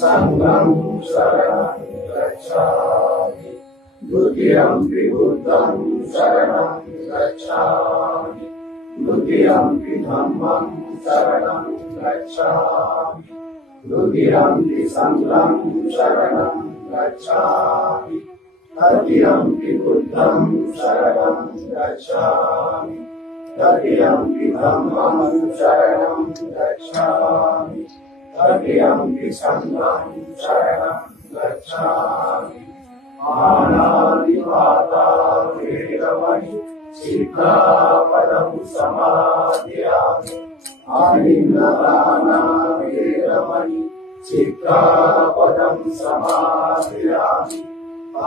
सङ्गं शरणं गच्छामि द्वितीयम्पि बुद्धं शरणं गच्छामि द्वितीयम्पि धम्मं शरणं गच्छामि द्वितीयम्पि सङ्गं शरणं गच्छामि तृतीयम्पि बुद्धं शरणं गच्छामि तृतीयम्पि धम्मं शरणं गच्छामि మానాదిమాతా వేదమణి సిద్ధాపదము సమాధ్యామి ఆలిందనా వేదమణి సిద్ధాపదం సమాధ్యామి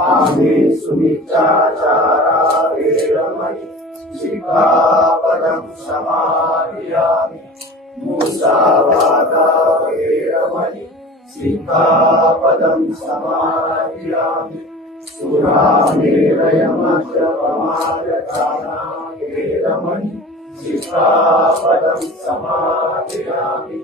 ఆమె సుమిత్రాచారా వేదమణి సిద్ధాపదం సమాధ్యామి మూసావాదా वेदमणि शिखापदं समादयामि मुसावादा वेदमणि शिखापदं समादयामि